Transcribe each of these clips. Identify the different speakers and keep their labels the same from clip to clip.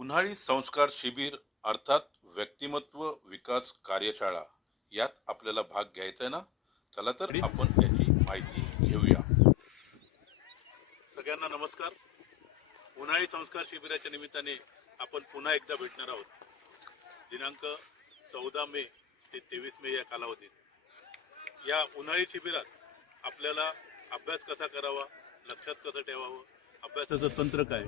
Speaker 1: उन्हाळी संस्कार शिबिर अर्थात व्यक्तिमत्व विकास कार्यशाळा यात आपल्याला भाग घ्यायचा आहे ना? चला तर आपण याची माहिती घेऊया. सगळ्यांना नमस्कार. उन्हाळी संस्कार शिबिराच्या निमित्ताने आपण पुन्हा एकदा भेटणार आहोत. दिनांक चौदा मे ते तेवीस मे या कालावधीत. या उन्हाळी शिबिरात आपल्याला अभ्यास कसा करावा लक्षात कसं ठेवावं अभ्यासाचं तंत्र काय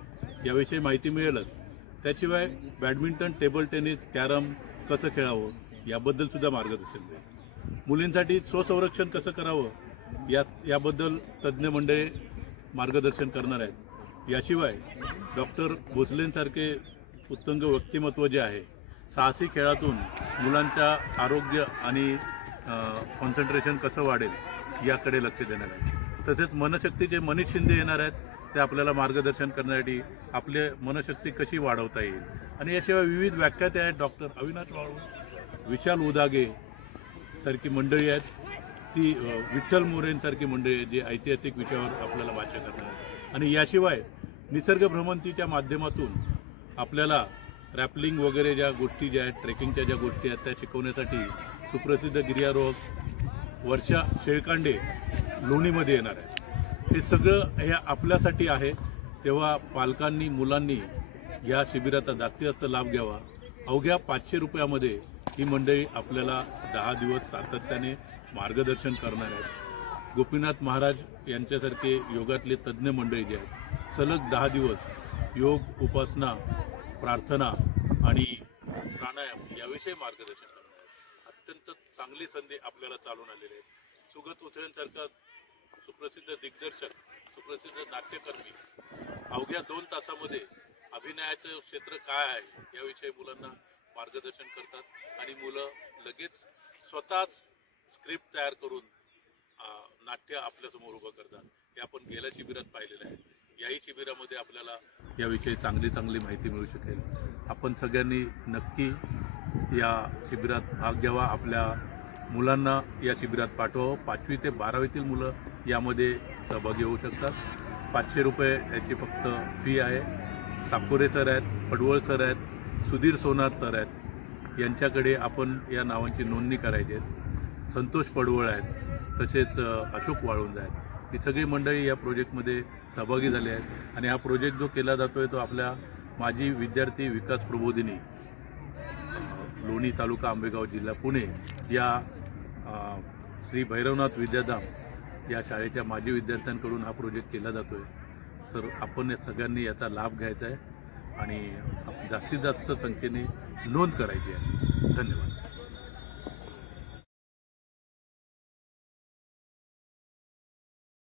Speaker 1: याविषयी माहिती मिळेलच. त्याशिवाय बॅडमिंटन टेबल टेनिस कॅरम कसं खेळावं याबद्दल सुद्धा मार्गदर्शन मिळेल मुलींसाठी स्वसंरक्षण कसं करावं या याबद्दल तज्ज्ञ मंडळी मार्गदर्शन करणार आहेत. याशिवाय डॉक्टर भोसलेंसारखे उत्तंग व्यक्तिमत्व जे आहे साहसी खेळातून मुलांच्या आरोग्य आणि कॉन्सन्ट्रेशन कसं वाढेल याकडे लक्ष देणार आहे तसेच मनशक्तीचे मनीष शिंदे येणार आहेत ते आपल्याला मार्गदर्शन करण्यासाठी आपले मनशक्ती कशी वाढवता येईल? आणि याशिवाय विविध व्याख्याते आहेत डॉक्टर अविनाश वाळू विशाल उदागे सारखी मंडळी आहेत. ती विठ्ठल मोरेंसारखी मंडळी आहेत जी ऐतिहासिक विषयावर आपल्याला भाष्य करणार आहेत. आणि याशिवाय निसर्ग भ्रमंतीच्या माध्यमातून आपल्याला रॅपलिंग वगैरे ज्या गोष्टी ज्या आहेत ट्रेकिंगच्या ज्या गोष्टी आहेत त्या शिकवण्यासाठी सुप्रसिद्ध गिर्यारोहक वर्षा शेळकांडे लोणीमध्ये येणार आहेत. हे सगळं हे आपल्यासाठी आहे. तेव्हा पालकांनी मुलांनी या शिबिराचा जास्तीत जास्त लाभ घ्यावा. अवघ्या पाचशे रुपयामध्ये ही मंडळी आपल्याला दहा दिवस सातत्याने मार्गदर्शन करणार आहेत गोपीनाथ महाराज यांच्यासारखे योगातले तज्ज्ञ मंडळी जे आहेत सलग दहा दिवस योग उपासना प्रार्थना आणि प्राणायाम याविषयी मार्गदर्शन करणार आहेत. अत्यंत चांगली संधी आपल्याला चालून आलेली आहे. सुगत उथळेंसारखा सुप्रसिद्ध दिग्दर्शक सुप्रसिद्ध नाट्यकर्मी. अवघ्या दोन तासामध्ये अभिनयाचं क्षेत्र काय आहे याविषयी मुलांना मार्गदर्शन करतात आणि मुलं लगेच स्वतःच स्क्रिप्ट तयार करून नाट्य आपल्यासमोर उभं करतात. हे आपण गेल्या शिबिरात पाहिलेलं आहे. याही शिबिरामध्ये आपल्याला याविषयी चांगली चांगली माहिती मिळू शकेल. आपण सगळ्यांनी नक्की या शिबिरात भाग घ्यावा. आपल्या मुलांना या शिबिरात पाठवावं पाचवी ते बारावीतील मुलं यामध्ये सहभागी होऊ शकतात. पाचशे रुपये याची फक्त फी आहे. साकोरे सर आहेत पडवळ सर आहेत सुधीर सोनार सर आहेत. यांच्याकडे आपण या नावांची नोंदणी करायची आहे. संतोष पडवळ आहेत तसेच अशोक वाळुंज आहेत. ही सगळी मंडळी या प्रोजेक्टमध्ये सहभागी झाली आहेत. आणि हा प्रोजेक्ट जो केला जातो आहे तो आपल्या माजी विद्यार्थी विकास प्रबोधिनी लोणी तालुका आंबेगाव जिल्हा पुणे या श्री भैरवनाथ विद्याधाम या शाळेच्या माजी विद्यार्थ्यांकडून हा प्रोजेक्ट केला जातो आहे तर आपण या सगळ्यांनी याचा लाभ घ्यायचा आहे आणि जास्तीत जास्त संख्येने नोंद करायची आहे. धन्यवाद.